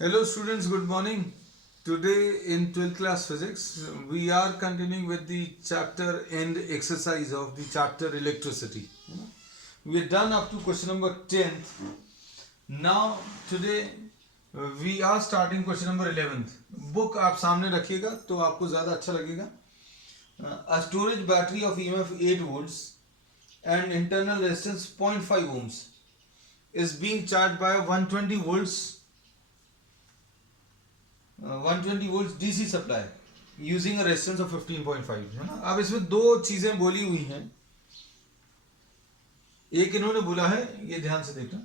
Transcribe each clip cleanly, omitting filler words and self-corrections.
Hello students, good morning. Today in 12th class physics, we are continuing with the chapter end exercise of the chapter electricity. We are done up to question number 10th. Now today we are starting question number 11th. Book आप सामने रखिएगा तो आपको ज़्यादा अच्छा लगेगा. A storage battery of EMF 8 volts and internal resistance 0.5 ohms is being charged by a 120 volts 120 volt DC supply using a resistance of 15.5 है ना. अब इसमें दो चीजें बोली हुई हैं. एक इन्होंने बोला है, ये ध्यान से देखना,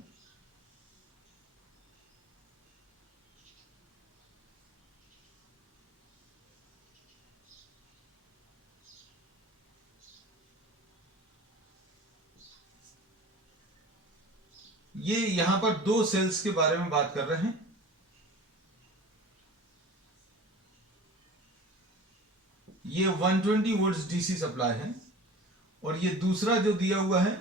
ये यहां पर दो सेल्स के बारे में बात कर रहे हैं. ये 120 वोल्ट डीसी सप्लाई है और ये दूसरा जो दिया हुआ है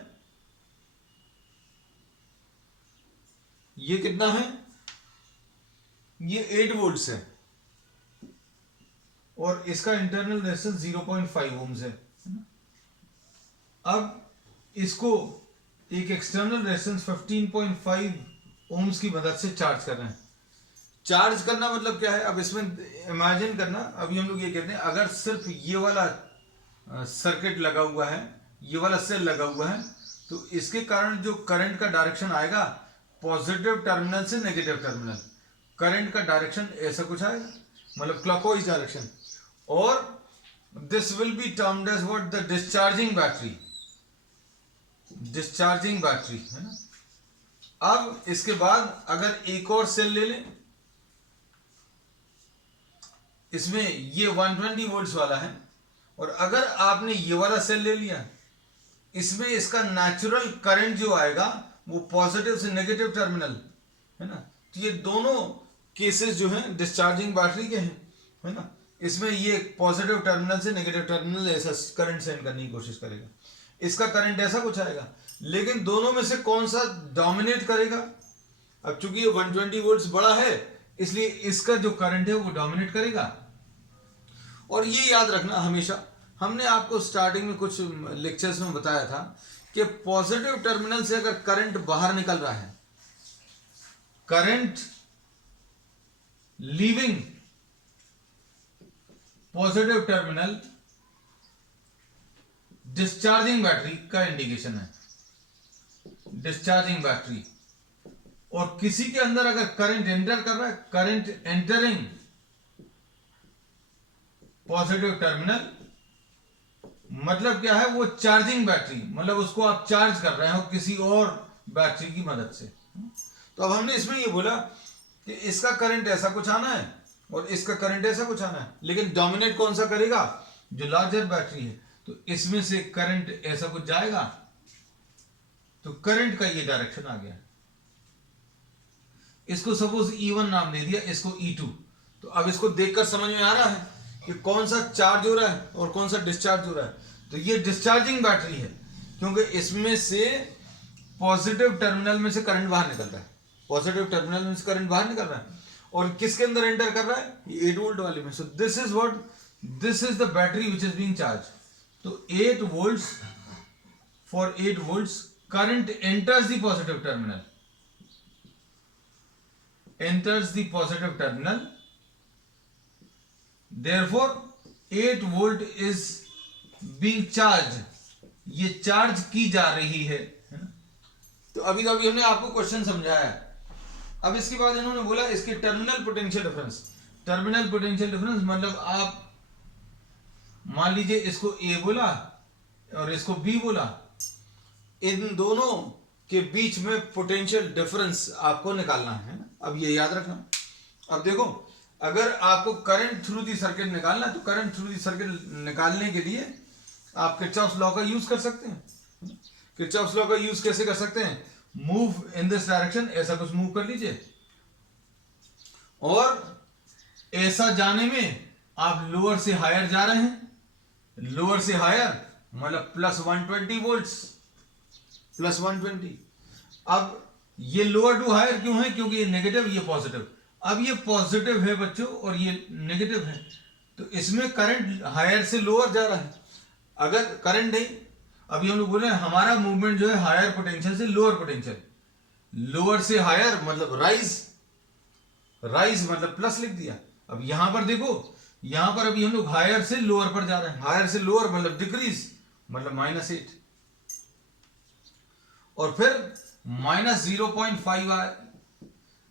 ये कितना है, ये 8 वोल्ट्स है और इसका इंटरनल रेजिस्टेंस 0.5 ओम्स है. अब इसको एक एक्सटर्नल रेजिस्टेंस 15.5 ओम्स की मदद से चार्ज कर रहे हैं. चार्ज करना मतलब क्या है, अब इसमें इमेजिन करना, अभी हम लोग ये कहते हैं अगर सिर्फ ये वाला सर्किट लगा हुआ है, ये वाला सेल लगा हुआ है, तो इसके कारण जो करंट का डायरेक्शन आएगा पॉजिटिव टर्मिनल से नेगेटिव टर्मिनल, करंट का डायरेक्शन ऐसा कुछ आएगा, मतलब क्लॉकवाइज डायरेक्शन. और this will be termed as what, the discharging battery. Discharging battery है ना. अब इसके बाद अगर एक और सेल ले लें, इसमें ये 120 वोल्ट्स वाला है और अगर आपने ये वाला सेल ले लिया, इसमें इसका नेचुरल करंट जो आएगा वो पॉजिटिव से नेगेटिव टर्मिनल है ना. तो ये दोनों केसेस जो हैं डिस्चार्जिंग बैटरी के हैं है ना. इसमें ये पॉजिटिव टर्मिनल से नेगेटिव टर्मिनल ऐसा करंट सेंड करने की कोशिश करेगा. इसका करंट ऐसा कुछ आएगा, लेकिन दोनों में से कौन सा डोमिनेट करेगा. अब चूंकि ये 120 वोल्ट्स बड़ा है इसलिए इसका जो करंट है वो डोमिनेट करेगा. और ये याद रखना हमेशा, हमने आपको स्टार्टिंग में कुछ लेक्चर्स में बताया था कि पॉजिटिव टर्मिनल से अगर करंट बाहर निकल रहा है, current leaving positive terminal discharging battery का इंडिकेशन है. Discharging battery. और किसी के अंदर अगर करंट एंटर कर रहा है, करंट एंटरिंग पॉजिटिव टर्मिनल, मतलब क्या है, वो चार्जिंग बैटरी, मतलब उसको आप चार्ज कर रहे हो किसी और बैटरी की मदद से. तो अब हमने इसमें ये बोला कि इसका करंट ऐसा कुछ आना है और इसका करंट ऐसा कुछ आना है, लेकिन डोमिनेट कौन सा करेगा, जो लार्जर बैटरी है. तो इसमें से करंट ऐसा कुछ जाएगा, तो करंट का ये डायरेक्शन आ गया. इसको सपोज E1 नाम दे दिया, इसको E2. तो अब इसको देखकर समझ में आ रहा है कि कौन सा चार्ज हो रहा है और कौन सा डिस्चार्ज हो रहा है. तो ये डिस्चार्जिंग बैटरी है क्योंकि इसमें से पॉजिटिव टर्मिनल में से करंट बाहर निकल रहा है. पॉजिटिव टर्मिनल में से करंट बाहर निकल रहा है और किसके अंदर एंटर कर रहा है, ये 8 वोल्ट वाले में. सो this is what, this is the battery which is being charge. तो 8 volts, for 8 volts current enters the positive terminal, enters the positive terminal, therefore 8 volt is being charged, ये चार्ज की जा रही है. तो अभी हमने आपको क्वेश्चन समझाया. अब इसके बाद इन्होंने बोला इसके terminal potential difference. Terminal potential difference मतलब आप मान लीजिए इसको ए बोला और इसको बी बोला, इन दोनों के बीच में पोटेंशियल डिफरेंस आपको निकालना है. अब ये याद रखना. अब देखो, अगर आपको करंट थ्रू दी सर्किट निकालना है तो करंट थ्रू दी सर्किट निकालने के लिए आप किरचॉफ्स लॉ का यूज कर सकते हैं. किरचॉफ्स लॉ का यूज कैसे कर सकते हैं, मूव इन दिस डायरेक्शन, ऐसा कुछ मूव कर लीजिए और ऐसा जाने में आप लोअर से हायर जा रहे हैं. लोअर से हायर मतलब प्लस 120 वोल्ट्स, प्लस 120. अब ये लोअर टू हायर क्यों है, क्योंकि ये नेगेटिव ये पॉजिटिव. अब ये पॉजिटिव है बच्चों और ये नेगेटिव है, तो इसमें करंट हायर से लोअर जा रहा है। अगर करंट नहीं, अभी हम लोग बोल रहे हैं हमारा मूवमेंट जो है हायर पोटेंशियल से लोअर पोटेंशियल, लोअर से हायर मतलब राइज, राइज मतलब प्लस लिख दिया। अब यहां पर देखो, यहां पर अभी हम लोग हायर से लोअर पर जा रहे हैं, हायर से लोअर मतलब डिक्रीज मतलब -8, और फिर -0.5 आए,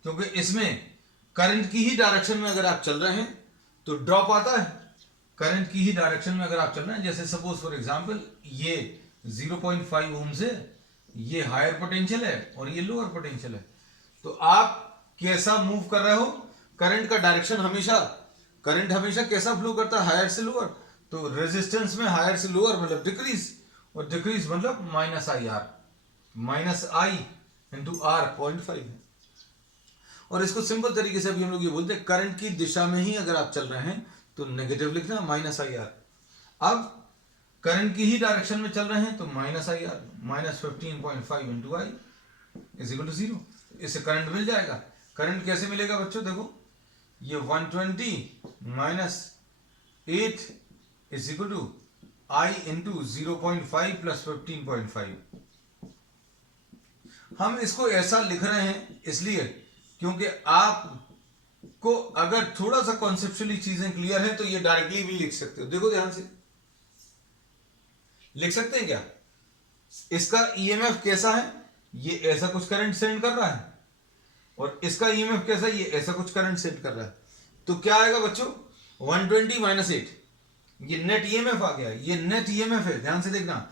क्योंकि इसमें करंट की ही डायरेक्शन में अगर आप चल रहे हैं तो ड्रॉप आता है। करंट की ही डायरेक्शन में अगर आप चल रहे हैं, जैसे सपोज फॉर एग्जांपल ये 0.5 ओम से ये हायर पोटेंशियल है और ये लोअर पोटेंशियल है, तो आप कैसा मूव कर रहे हो, करंट का डायरेक्शन हमेशा, करंट हमेशा कैसा फ्लो करता है, हायर से लोअर, तो रेजिस्टेंस में हायर से लोअर मतलब डिक्रीज, और डिक्रीज मतलब -IR, -I इंटू R 0.5 है। और इसको सिंपल तरीके से अभी हम लोग ये बोलते हैं, करंट की दिशा में ही अगर आप चल रहे हैं तो नेगेटिव लिखना -IR। अब करंट की ही डायरेक्शन में चल रहे हैं तो -IR, -15.5 into I is equal to 0। इससे करंट मिल जाएगा। करंट कैसे मिलेगा बच्चों, देखो ये 120 minus 8 is equal to I into 0.5 plus 15.5। हम इसको ऐसा लिख रहे हैं इसलिए क्योंकि आपको अगर थोड़ा सा कॉन्सेप्चुअली चीजें क्लियर है तो ये डायरेक्टली भी लिख सकते हो। देखो ध्यान से, लिख सकते हैं क्या, इसका ईएमएफ कैसा है, ये ऐसा कुछ करंट सेंड कर रहा है, और इसका ईएमएफ कैसा है, ये ऐसा कुछ करंट सेंड कर रहा है। तो क्या आएगा बच्चों, 120 माइनस 8, ये नेट ईएमएफ आ गया, ये नेट ईएमएफ है। ध्यान से देखना,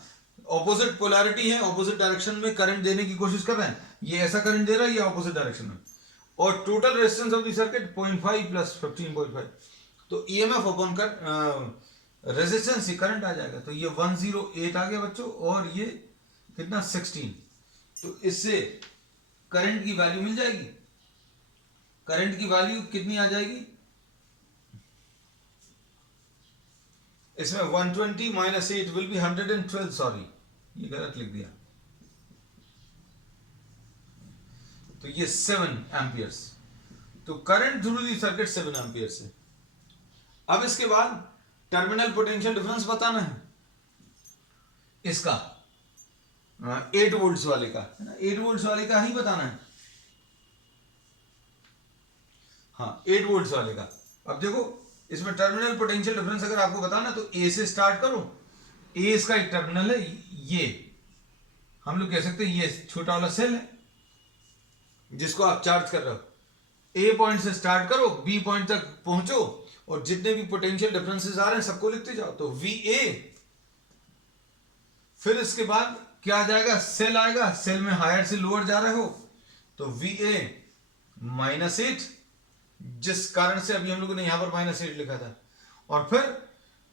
ऑपोजिट पोलैरिटी है, ऑपोजिट डायरेक्शन में करंट देने की कोशिश कर रहे हैं, ये ऐसा करंट दे रहा है, ये ऑपोजिट डायरेक्शन में, और total resistance of the circuit 0.5 plus 15.5, तो ईएमएफ अपॉन कर रेजिस्टेंस ही करंट आ जाएगा। तो ये 108 आ गया बच्चों, और ये कितना 16, तो इससे करंट की वैल्यू मिल जाएगी। करंट की वैल्यू कितनी आ जाएगी, इसमें 120 माइनस 8 विल बी 112, सॉरी ये गलत लिख दिया, तो ये 7 एम्पियर्स। तो current through the circuit 7 amperes है। अब इसके बाद टर्मिनल पोटेंशियल डिफरेंस बताना है इसका, 8 वोल्ट्स वाले का है ना, 8 वोल्ट्स वाले का ही बताना है। हाँ 8 वोल्ट्स वाले का। अब देखो इसमें टर्मिनल पोटेंशियल डिफरेंस अगर आपको बताना तो ए से स्टार्ट करो। ए इसका एक टर्मिनल है, ये हम लोग कह सकते हैं ये छोटा वाला सेल है जिसको आप चार्ज कर रहे हो। ए पॉइंट से स्टार्ट करो, बी पॉइंट तक पहुंचो, और जितने भी पोटेंशियल डिफरेंसेस आ रहे हैं सबको लिखते जाओ। तो वी ए, फिर इसके बाद क्या आ जाएगा, सेल आएगा, सेल में हायर से लोअर जा रहे हो तो वी ए -8, जिस कारण से अभी हम लोगों ने यहां पर -8 लिखा था, और फिर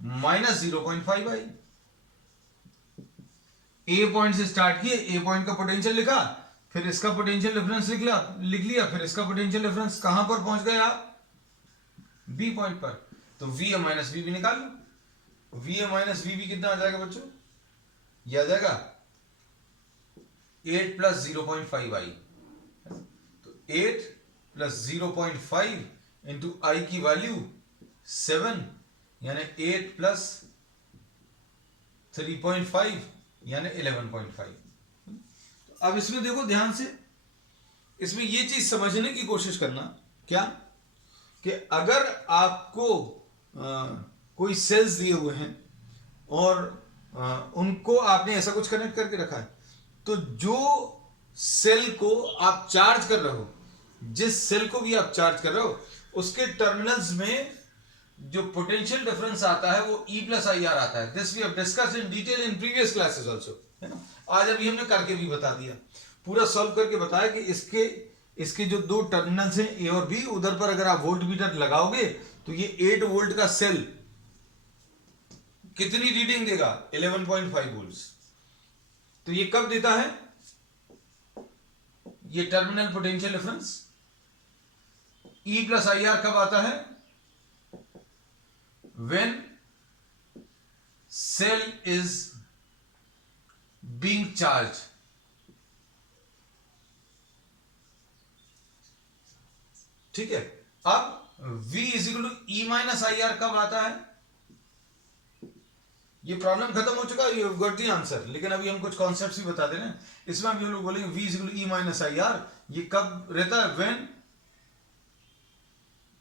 -0.5 आई। ए पॉइंट से स्टार्ट किए, ए पॉइंट का पोटेंशियल लिखा, फिर इसका पोटेंशियल डिफरेंस लिख लिया, फिर इसका पोटेंशियल डिफरेंस कहां पर पहुंच गए आप, बी पॉइंट पर, तो V A minus V B निकाल लो। V A minus V B कितना आ जाएगा बच्चों, यह आ जाएगा 8 प्लस 0.5 आई, तो 8 प्लस 0.5 इंटू आई की वैल्यू 7, यानी 8 प्लस 3.5 यानी 11.5। अब इसमें देखो ध्यान से, इसमें ये चीज समझने की कोशिश करना, क्या कि अगर आपको कोई सेल्स दिए हुए हैं और उनको आपने ऐसा कुछ कनेक्ट करके रखा है, तो जो सेल को आप चार्ज कर रहे हो, जिस सेल को भी आप चार्ज कर रहे हो, उसके टर्मिनल्स में जो पोटेंशियल डिफरेंस आता है वो E प्लस आई आर आता है। This we have discussed in detail in previous classes also, है ना। आज अभी हमने करके भी बता दिया, पूरा सॉल्व करके बताया कि इसके जो दो टर्मिनल्स हैं ए और बी, उधर पर अगर आप वोल्ट मीटर लगाओगे तो ये 8 वोल्ट का सेल कितनी रीडिंग देगा, 11.5 वोल्ट्स। तो ये कब देता है, ये terminal potential difference E plus आई आर कब आता है, when cell is being charged, ठीक है। अब V is equal to E minus I R कब आता है? ये प्रॉब्लम खत्म हो चुका है, यू गॉट द आंसर, लेकिन अभी हम कुछ कॉन्सेप्ट्स भी बता दे रहे हैं। इसमें अभी हम लोग बोलेंगे V is equal to E minus I R, ये कब रहता है? व्हेन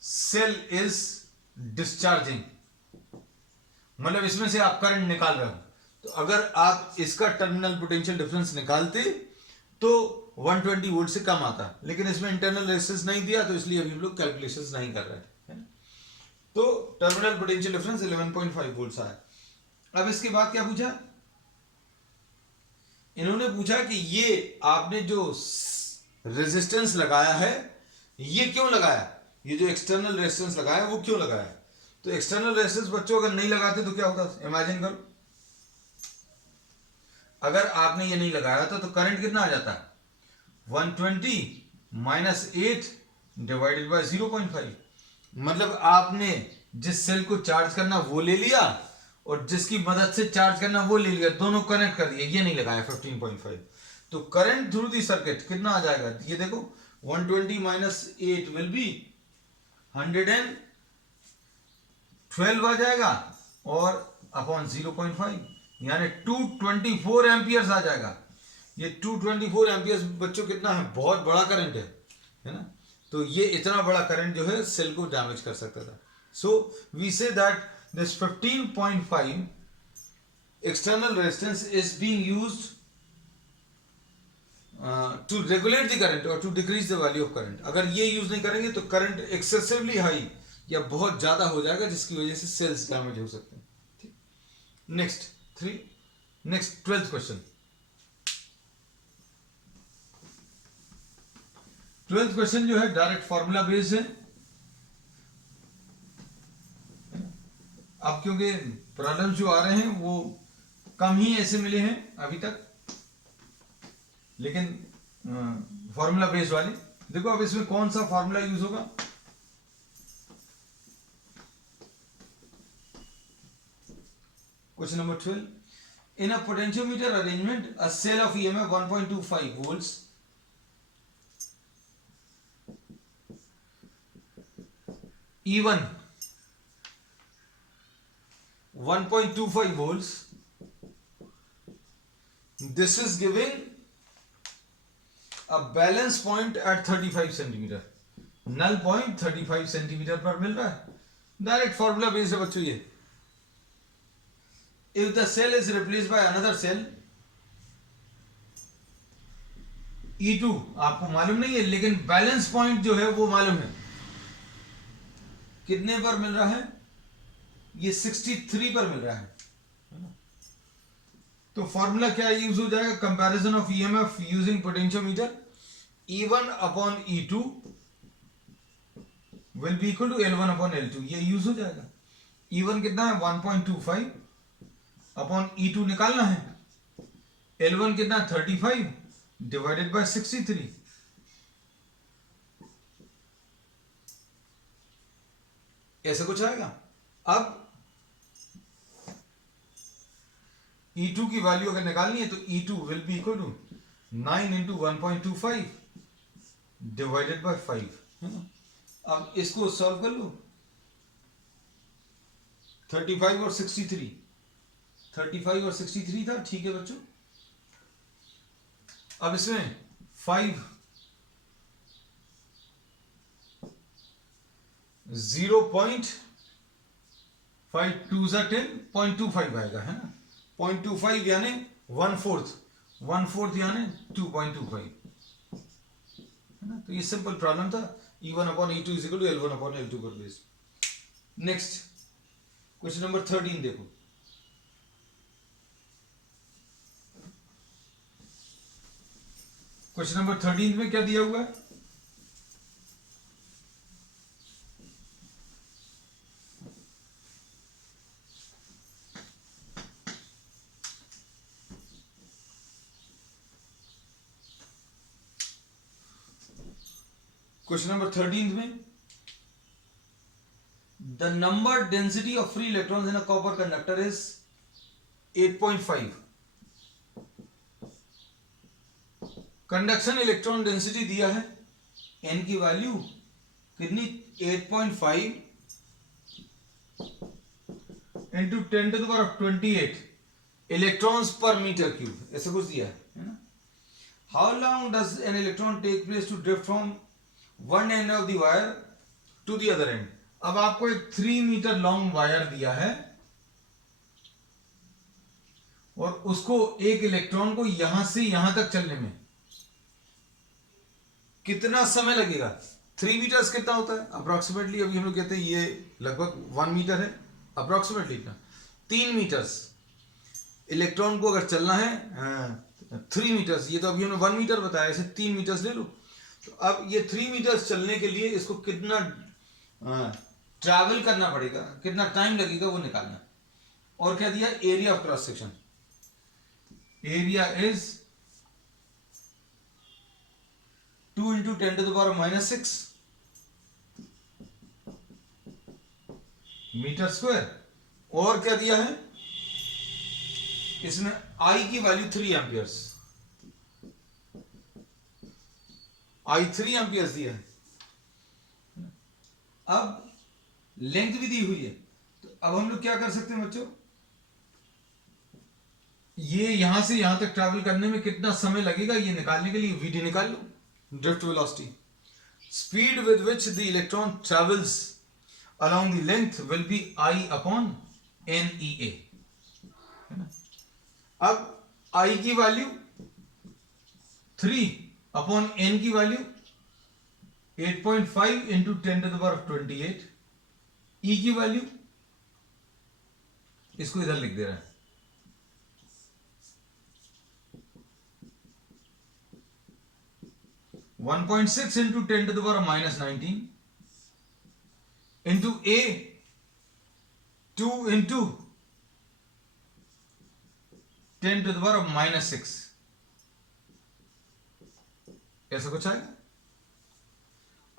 सेल इज डिस्चार्जिंग, मतलब इसमें से आप करंट निकाल रहे हो। तो अगर आप इसका टर्मिनल पोटेंशियल डिफरेंस निकालते तो 120 वोल्ट से कम आता, लेकिन इसमें इंटरनल रेजिस्टेंस नहीं दिया, तो इसलिए अभी हम लोग कैलकुलेशंस नहीं कर रहे हैं। तो टर्मिनल पोटेंशियल डिफरेंस 11.5 वोल्ट आया। अब इसके बाद क्या पूछा इन्होंने? पूछा कि ये आपने जो रेजिस्टेंस लगाया है ये क्यों लगाया, ये जो एक्सटर्नल रेजिस्टेंस लगाया वो क्यों लगाया? तो एक्सटर्नल रेजिस्टेंस बच्चों अगर नहीं लगाते तो क्या होता, इमेजिन करो, अगर आपने ये नहीं लगाया था तो करंट कितना आ जाता है? 120 माइनस 8 डिवाइडेड बाय 0.5, मतलब आपने जिस सेल को चार्ज करना वो ले लिया और जिसकी मदद से चार्ज करना वो ले लिया, दोनों कनेक्ट कर दिए, ये नहीं लगाया 15.5। तो करंट थ्रू दी सर्किट कितना आ जाएगा? ये देखो 120 माइनस 8 विल बी 112 आ जाएगा और अपॉन 0.5 यानी 224 एम्पियर्स आ जाएगा। ये 224 एम्पियर्स बच्चों कितना है? बहुत बड़ा करंट है ना। तो ये इतना बड़ा करंट जो है सेल को डैमेज कर सकता था। So we say that this 15.5 external resistance is being used to regulate the current or to decrease the value of current। अगर ये यूज नहीं करेंगे तो करंट एक्सेसिवली हाई या बहुत ज्यादा हो जाएगा, जिसकी वजह से सेल्स डैमेज हो सकते हैं। ठीक, next 12th question. 12th question जो है डायरेक्ट फॉर्मूला बेस्ड है। अब क्योंकि प्रॉब्लम जो आ रहे हैं वो कम ही ऐसे मिले हैं अभी तक, लेकिन फॉर्मूला बेस्ड वाले देखो। अब इसमें कौन सा फॉर्मूला यूज होगा? Question number 12, in a potentiometer arrangement a cell of EMF 1.25 volts E1 1.25 volts, this is giving a balance point at 35 centimeter, null point 35 centimeter पर मिल रहा है। डायरेक्ट फॉर्मूला बेस्ड है बच्चों ये। If the cell is replaced by another cell E2 आपको मालूम नहीं है, लेकिन बैलेंस पॉइंट जो है वो मालूम है। कितने पर मिल रहा है? ये 63 पर मिल रहा है ना। तो फॉर्मूला क्या यूज हो जाएगा? Comparison of EMF using potentiometer, E1 upon E2 will be equal to L1 upon L2, ये यूज हो जाएगा। E1 कितना है? 1.25 अपॉन E2 निकालना है। L1 कितना? 35 डिवाइडेड बाय 63, ऐसे कुछ आएगा। अब E2 की वैल्यू अगर निकालनी है तो E2 will be equal to 9 into 1.25 divided by 5, है ना। अब इसको सॉल्व कर लो। 35 और 63, 35 और 63 था, ठीक है बच्चों। अब इसमें 5 0.5 2 10 0.25 आएगा, है ना। 0.25 यानी 1/4 यानी 2.25, है ना। तो ये सिंपल प्रॉब्लम था। E1 upon E2 is equal to L1 upon L2 पर बेस्ड। नेक्स्ट क्वेश्चन नंबर 13 देखो। क्वेश्चन नंबर 13 में क्या दिया हुआ है? क्वेश्चन नंबर 13 में the number density of free electrons in a copper conductor is 8.5। Conduction electron density दिया है n की वैल्यू कितनी 8.5 into 10⁻28 electrons per meter cube, ऐसे कुछ दिया है ना। How long does an electron take place to drift from one end of the wire to the other end. अब आपको एक 3 मीटर लॉन्ग वायर दिया है और उसको एक इलेक्ट्रॉन को यहां से यहां तक चलने में कितना समय लगेगा। 3 मीटर्स कितना होता है अप्रोक्सीमेटली, अभी हम लोग कहते हैं ये लगभग 1 मीटर है अप्रोक्सीमेटली इतना। 3 मीटर्स इलेक्ट्रॉन को अगर चलना है 3 मीटर्स, ये तो अभी हमने 1 मीटर बताया, ऐसे 3 मीटर्स ले लो। तो अब ये 3 मीटर्स चलने के लिए इसको कितना ट्रैवल करना पड़ेगा, कितना टाइम लगेगा वो निकालना। और क्या दिया, area of cross section, area is 2 into 10⁻⁻6 meter square. और क्या दिया है इसमें, आई की वैल्यू 3 एम्पियर्स, आई 3 एम्पियर्स दिया है। अब लेंथ भी दी हुई है, तो अब हम लोग क्या कर सकते हैं बच्चों, ये यहां से यहां तक ट्रैवल करने में कितना समय लगेगा ये निकालने के लिए वीडी निकाल लो, drift velocity. Speed with which the electron travels along the length will be I upon NEA। अब I की वैल्यू 3 अपॉन N की वैल्यू 8.5 इंटू 10⁻28, E की वैल्यू इसको इधर लिख दे रहा है 1.6 इंटू 10⁻19 इंटू A 2 इंटू 10⁻⁻6, ऐसा कुछ आएगा।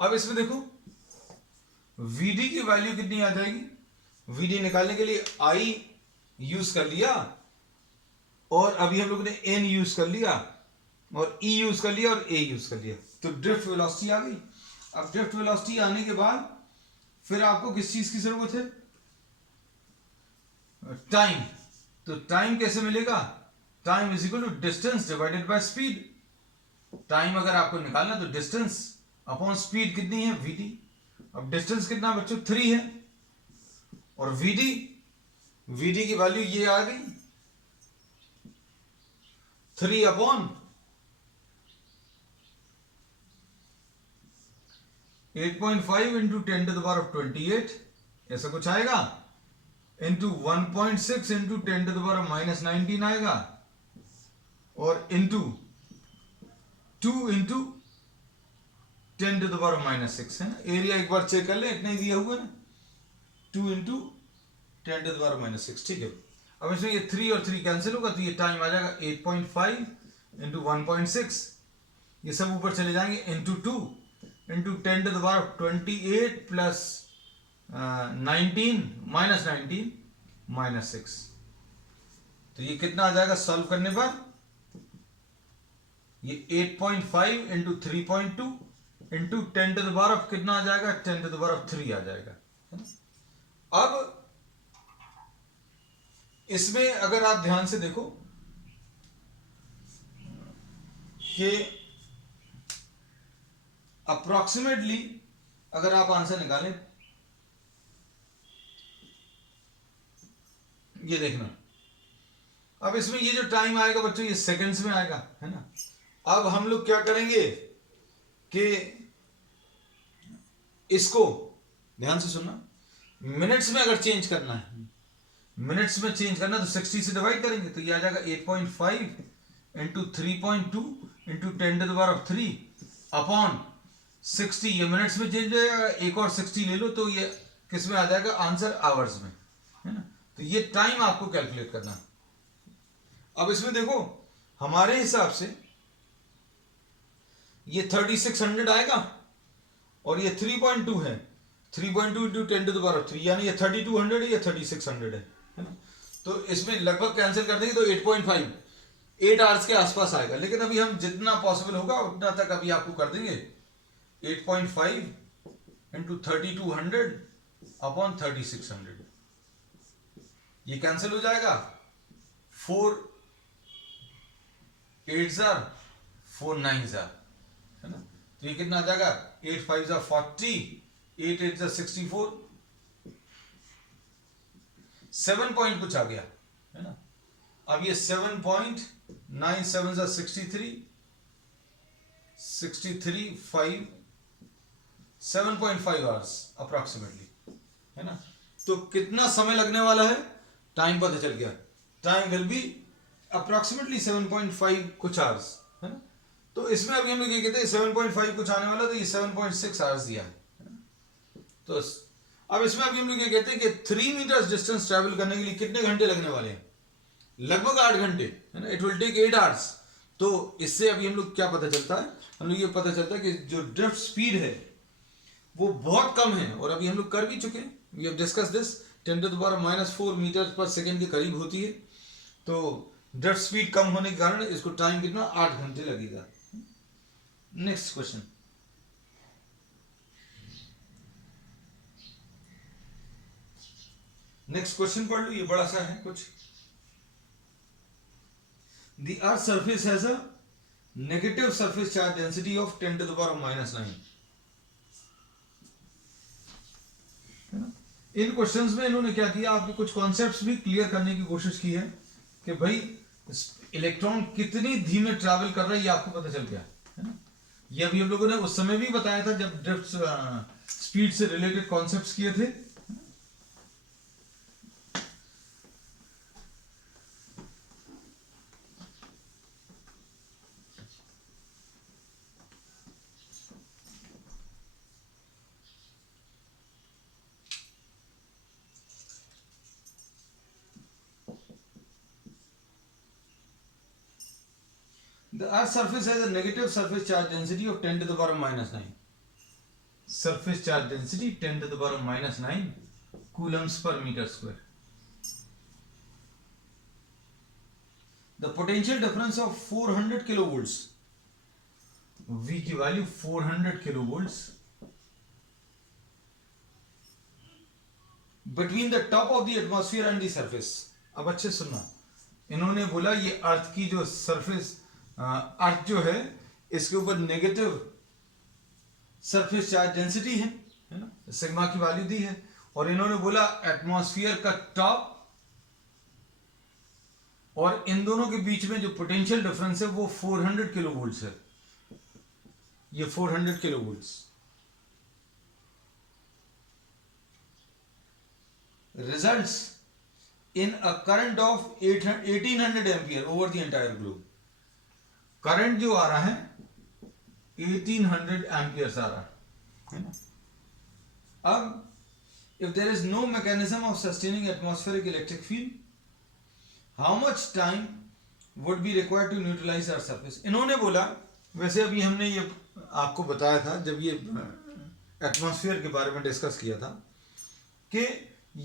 अब इसमें देखो Vd की वैल्यू कितनी आ जाएगी, Vd निकालने के लिए I यूज कर लिया और अभी हम लोग ने N यूज कर लिया और E यूज कर लिया और A यूज कर लिया, तो ड्रिफ्ट वेलोसिटी आ गई। अब ड्रिफ्ट वेलोसिटी आने के बाद फिर आपको किस चीज की जरूरत है, टाइम। तो टाइम कैसे मिलेगा, time is equal to distance divided by speed. Time अगर आपको निकालना तो डिस्टेंस अपॉन स्पीड कितनी है Vd। अब डिस्टेंस कितना बच्चों 3 है और Vd की वैल्यू ये आ गई 3 अपॉन 8.5 इंटू 10⁻28, ऐसा कुछ आएगा, इंटू 1.6 इंटू 10⁻⁻19 आएगा और इंटू 2 इंटू 10⁻⁻6 है ना। एरिया एक बार चेक कर ले, इतना ही दिया हुआ है ना, 2 इंटू 10⁻⁻6, ठीक है। अब इसमें ये 3 और 3 कैंसिल होगा तो ये टाइम आ जाएगा 8.5 इंटू 1.6, ये सब ऊपर चले जाएंगे, इंटू 2 इंटू 10⁻28 प्लस 19 माइनस 6, तो ये कितना आ जाएगा सॉल्व करने पर, ये 8.5 इंटू 3.2 इंटू 10⁻, कितना आ जाएगा 10⁻3 आ जाएगा, है ना। अब इसमें अगर आप ध्यान से देखो कि अप्रोक्सीमेटली अगर आप आंसर निकालें, ये देखना, अब इसमें ये जो टाइम आएगा बच्चों ये सेकंड्स में आएगा, है ना। अब हम लोग क्या करेंगे कि इसको ध्यान से सुनना, मिनट्स में अगर चेंज करना है, मिनट्स में चेंज करना तो 60 से डिवाइड करेंगे तो ये आ जाएगा 8.5 इंटू 3.2 इंटू 10⁻3 अपॉन 60, ये मिनट्स में चेंज हो जाएगा, एक और 60 ले लो तो ये किस में आ जाएगा आंसर आवर्स में, है ना। तो ये टाइम आपको कैलकुलेट करना है। अब इसमें देखो हमारे हिसाब से ये 3600 आएगा और ये 3.2 है, 3.2 इंटू 10⁻3 यानी ये 3200 है या 3600 है ना। तो इसमें लगभग कैंसिल कर देंगे तो 8.5 8 आवर्स के आसपास आएगा, लेकिन अभी हम जितना पॉसिबल होगा उतना तक अभी आपको कर देंगे। 8.5 इंटू 3200 अपॉन 3600, ये कैंसिल हो जाएगा। 4 8 जार 4 9 जार, है ना। तो ये कितना आ जाएगा, 8 5 जार 40, 8 8 जार 64, 7 पॉइंट कुछ आ गया, है ना। अब ये 7.97 जार 63 5 7.5 आवर्स अप्रोक्सीमेटली, है ना। तो कितना समय लगने वाला है, टाइम पता चल गया। टाइम विल बी अप्रोक्सीमेटली 7.5 कुछ आवर्स, है ना। तो इसमें अभी हम लोग ये कहते हैं 7.5 कुछ आने वाला, तो ये 7.6 आवर्स दिया है ना? तो अब इसमें अभी हम लोग ये कहते हैं कि 3 मीटर्स डिस्टेंस ट्रैवल करने के लिए कितने घंटे लगने वाले हैं, लगभग 8 घंटे, है ना। It will take 8 hours. तो इससे अभी हम लोग क्या पता चलता है, हम लोग ये पता चलता है कि जो ड्रिफ्ट स्पीड है वो बहुत कम है, और अभी हम लोग कर भी चुके हैं, we have discuss this, 10⁻⁴ meter per second के करीब होती है। तो ड्रिफ्ट स्पीड कम होने के कारण इसको टाइम कितना, 8 घंटे लगेगा। नेक्स्ट क्वेश्चन, नेक्स्ट क्वेश्चन पढ़ लो, ये बड़ा सा है कुछ। The earth surface has a negative surface charge density of 10⁻⁹। In questions में इन्होंने क्या किया, आपके कुछ कॉन्सेप्ट्स भी क्लियर करने की कोशिश की है कि भाई इलेक्ट्रॉन कितनी धीमे ट्रैवल कर रहा है, ये आपको पता चल गया, है ना। ये अभी हम लोगों ने उस समय भी बताया था जब ड्रिफ्ट स्पीड से रिलेटेड कॉन्सेप्ट्स किए थे। The Earth's surface has a negative surface charge density of 10⁻⁹. Surface charge density 10⁻⁹ coulombs per meter square. The potential difference of 400 kilovolts, V की value 400 kilovolts, between the top of the atmosphere and the surface. अब अच्छे सुनना, इन्होंने बोला ये अर्थ की जो surface, अर्थ जो है इसके ऊपर नेगेटिव सरफेस चार्ज डेंसिटी है ना, सिग्मा की वैल्यू दी है, और इन्होंने बोला एटमॉस्फेयर का टॉप और इन दोनों के बीच में जो पोटेंशियल डिफरेंस है वो 400 किलोवोल्ट्स है, ये 400 kilovolts. Results in a current of 1800 ampere over the entire globe. Current जो आ रहा है 1800 एम्पियर्स आ रहा है ना। अब if there is no mechanism of sustaining atmospheric electric field, how much time would be required to neutralize our surface. इन्होंने बोला, वैसे अभी हमने ये आपको बताया था जब ये एटमॉस्फेयर के बारे में डिस्कस किया था कि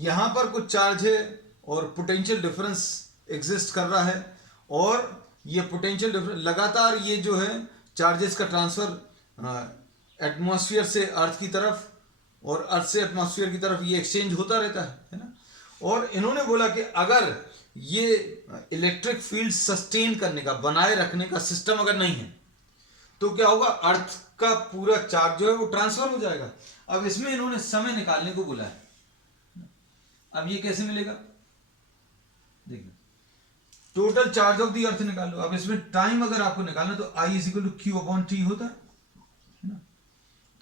यहां पर कुछ चार्ज है और पोटेंशियल डिफरेंस एग्जिस्ट कर रहा है, और ये पोटेंशियल डिफरेंस लगातार ये जो है चार्जेस का ट्रांसफर एटमॉस्फेयर से अर्थ की तरफ और अर्थ से एटमॉस्फेयर की तरफ ये एक्सचेंज होता रहता है ना। और इन्होंने बोला कि अगर ये इलेक्ट्रिक फील्ड सस्टेन करने का, बनाए रखने का सिस्टम अगर नहीं है तो क्या होगा, अर्थ का पूरा चार्ज जो है वो ट्रांसफर हो जाएगा। अब इसमें इन्होंने समय निकालने को बोला है। अब ये कैसे मिलेगा, देखिए total charge of the earth निकालो। अब इसमें टाइम अगर आपको निकालना तो I = Q/T होता है ना।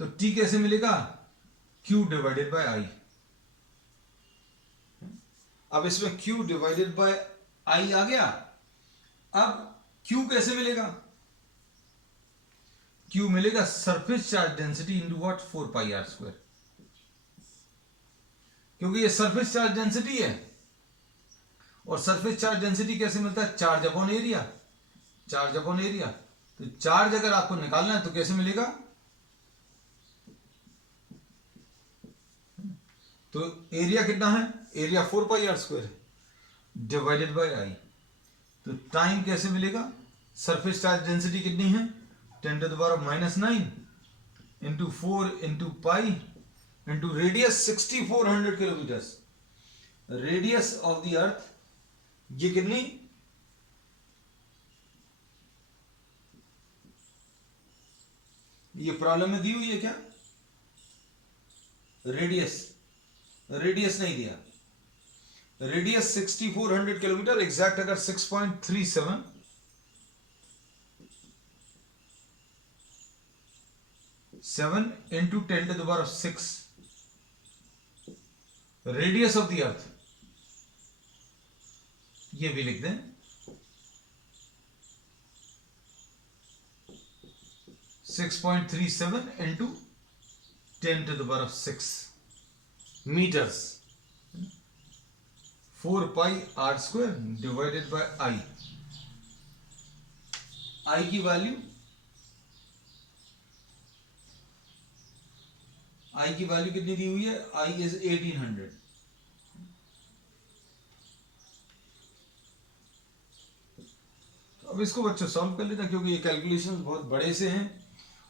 तो T कैसे मिलेगा, Q / I। अब इसमें Q / I आ गया। अब Q कैसे मिलेगा, Q मिलेगा surface charge density into what, 4πr², क्योंकि ये सरफेस चार्ज डेंसिटी है। और सरफेस चार्ज डेंसिटी कैसे मिलता है, charge upon area, charge upon area. तो चार्ज अगर आपको निकालना है तो कैसे मिलेगा, तो एरिया कितना है, एरिया 4πr² है डिवाइडेड बाय I। तो टाइम कैसे मिलेगा, सरफेस चार्ज डेंसिटी कितनी है, 10⁻⁹ into 4 into pi into radius 6400 kilometers. Radius of the earth ये कितनी, ये प्रॉब्लम में दी हुई है क्या? रेडियस नहीं दिया। रेडियस 6400 किलोमीटर, एग्जैक्ट अगर 6.37 into 10 to the power of 6 radius of the earth, ये भी लिख दें 6.37 into 10 to the power of 6 meters, 4 pi r square divided by I की वैल्यू, I की वैल्यू कितनी दी हुई है? I is 1800। अब इसको बच्चों सॉल्व कर लेना, क्योंकि ये कैलकुलेशंस बहुत बड़े से हैं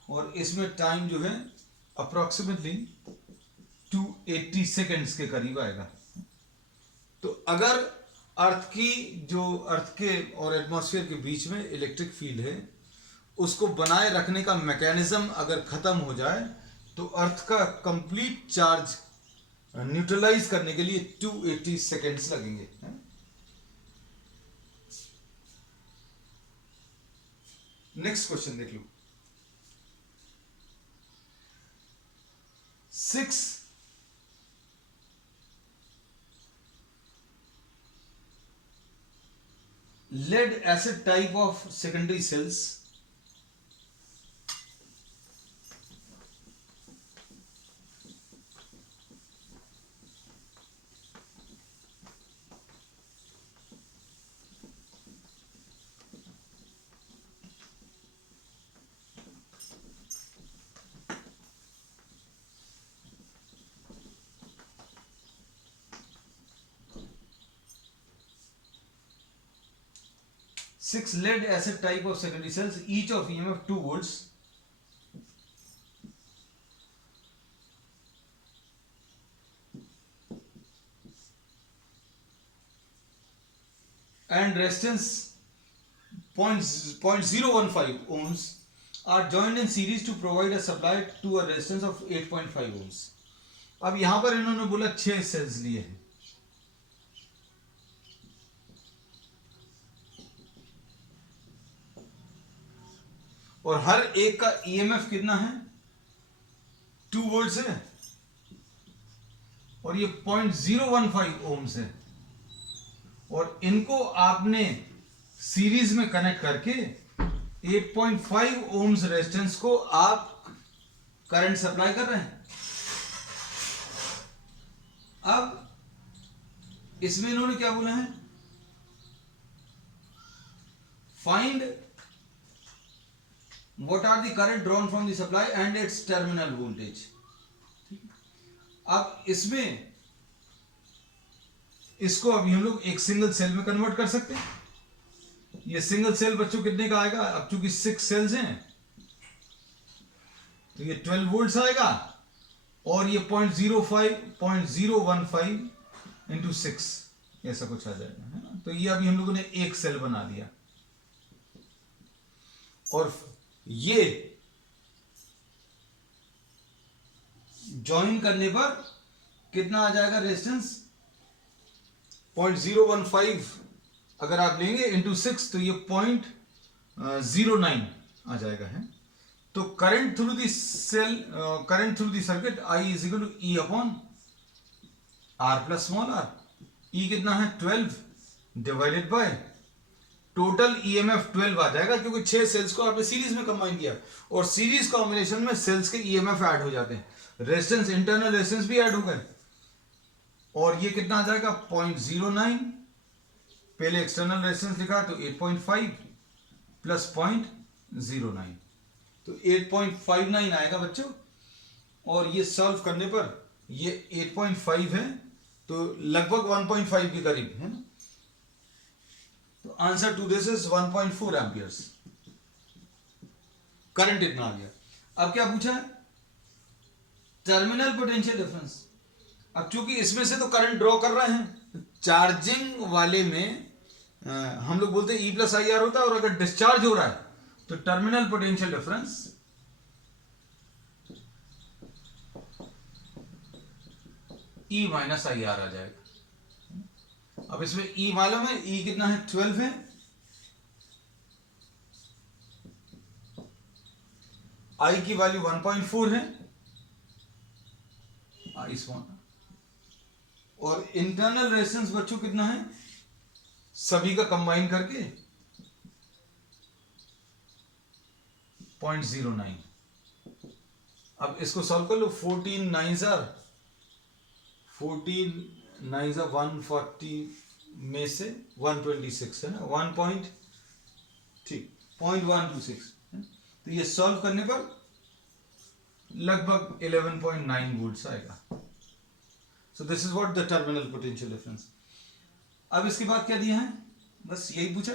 और इसमें टाइम जो है अप्रोक्सीमेटली 280 सेकेंड्स के करीब आएगा। तो अगर अर्थ के और एटमॉस्फेयर के बीच में इलेक्ट्रिक फील्ड है, उसको बनाए रखने का मैकेनिज्म अगर खत्म हो जाए तो अर्थ का कंप्लीट चार्ज न्यूट्रलाइज करने के लिए 280 सेकेंड्स लगेंगे। नेक्स्ट क्वेश्चन देख लो। 6 lead acid type of secondary cells six lead acid type of secondary cells, each of EMF 2 volts, and resistance 0.015 ohms are joined in series to provide a supply to a resistance of 8.5 ohms. अब यहां पर इन्होंने बोला 6 sales लिए हैं, और हर एक का ईएमएफ कितना है? 2 वोल्ट है, और ये 0.015 ओम्स है, और इनको आपने सीरीज में कनेक्ट करके 8.5 ओम्स रेजिस्टेंस को आप करंट सप्लाई कर रहे हैं। अब इसमें इन्होंने क्या बोला है? Find what are the current drawn from the supply and its terminal voltage। अब इसमें इसको अभी हम लोग एक सिंगल सेल में कन्वर्ट कर सकते हैं। ये सिंगल सेल बच्चों कितने का आएगा? अब चूंकि 6 सेल्स हैं तो ये 12 वोल्ट्स आएगा, और ये 0.15 इंटू 6 ऐसा कुछ आ जाएगा, है ना। तो ये अभी हम लोगों ने एक सेल बना दिया, और ये ज्वाइन करने पर कितना आ जाएगा रेजिस्टेंस? 0.015 अगर आप लेंगे इंटू 6 तो ये 0.09 आ जाएगा, है। तो current through the cell, current through the circuit I is equal to E upon R plus small r। E कितना है? 12 डिवाइडेड बाय टोटल ईएमएफ 12 आ जाएगा, क्योंकि 6 सेल्स को आपने सीरीज में कंबाइन किया, और सीरीज कॉम्बिनेशन में सेल्स के ईएमएफ ऐड हो जाते हैं, रेजिस्टेंस, इंटरनल रेजिस्टेंस भी ऐड हो गए, और ये कितना आ जाएगा? 0.09, पहले एक्सटर्नल रेजिस्टेंस लिखा तो 8.5 प्लस 0.09, तो 8.59 आएगा बच्चों। और ये सॉल्व करने पर ये 8.5 है, तो लगभग 1.5 के करीब है ना। तो answer to this is 1.4 amperes. Current इतना आ गया। अब क्या पूछा है? Terminal potential difference. अब चूंकि इसमें से तो करंट ड्रॉ कर रहे हैं, चार्जिंग वाले में हम लोग बोलते हैं ई प्लस आई आर होता है, और अगर डिस्चार्ज हो रहा है तो terminal potential difference E minus I R आ जाएगा। अब इसमें ई मालूम है, ई कितना है, 12 है, आई की वैल्यू 1.4 है, इस वन, और इंटरनल रेजिस्टेंस बच्चों कितना है, सभी का कंबाइन करके 0.09। अब इसको सॉल्व कर लो, 14 9 140 में से 126 है ना, 0.126, तो ये सॉल्व करने पर लगभग 11.9 वोल्ट्स आएगा। So this is what the terminal potential difference. अब इसके बाद क्या दिया है, बस यही पूछा,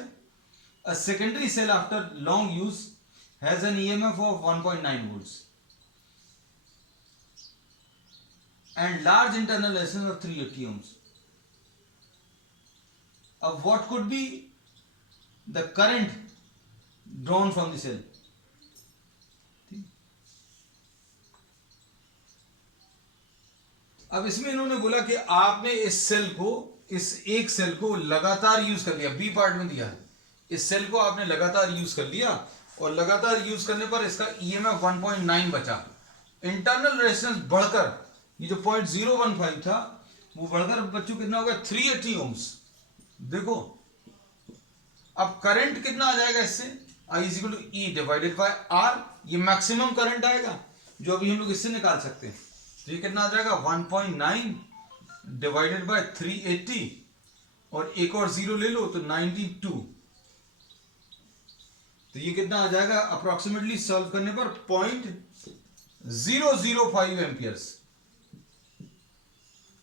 a secondary cell after long use has an EMF of 1.9 volts and large internal resistance of 380 ohms. What could be the current drawn from the cell? अब इसमें इन्होंने बोला कि आपने इस सेल को, इस एक सेल को लगातार यूज कर लिया, बी पार्ट में दिया है, इस सेल को आपने लगातार यूज कर लिया, और लगातार यूज करने पर इसका ईएमएफ 1.9 बचा, इंटरनल रेजिस्टेंस बढ़कर ये जो 0.015 था वो बढ़कर बच्चों कितना हो गया, 380 ओम्स। देखो अब करंट कितना आ जाएगा इससे, I is equal to E divided by R, ये मैक्सिमम करंट आएगा जो अभी हम लोग इससे निकाल सकते हैं। तो ये कितना आ जाएगा, 1.9 डिवाइडेड बाय 380, और एक और जीरो ले लो तो 92, तो ये कितना आ जाएगा अप्रोक्सीमेटली सॉल्व करने पर 0.005 एम्पियर्स।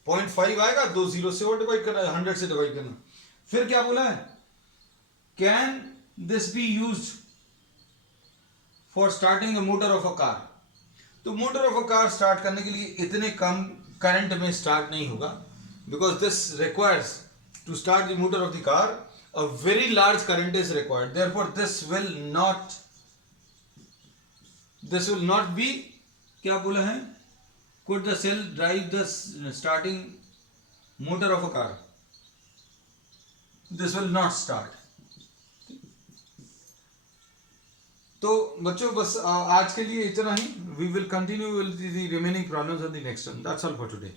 0.5 आएगा, 2 जीरो से और डिवाइड करना, 100 से डिवाइड करना। फिर क्या बोला है, can this be used for starting the motor of a car. तो motor of a car start करने के लिए इतने कम करंट में स्टार्ट नहीं होगा, because this requires to start the motor of the car a very large current is required, therefore this will not be, क्या बोला है, could the cell drive the starting motor of a car? This will not start. तो बच्चों बस आज के लिए इतना ही, we will continue with the remaining problems on the next one. That's all for today.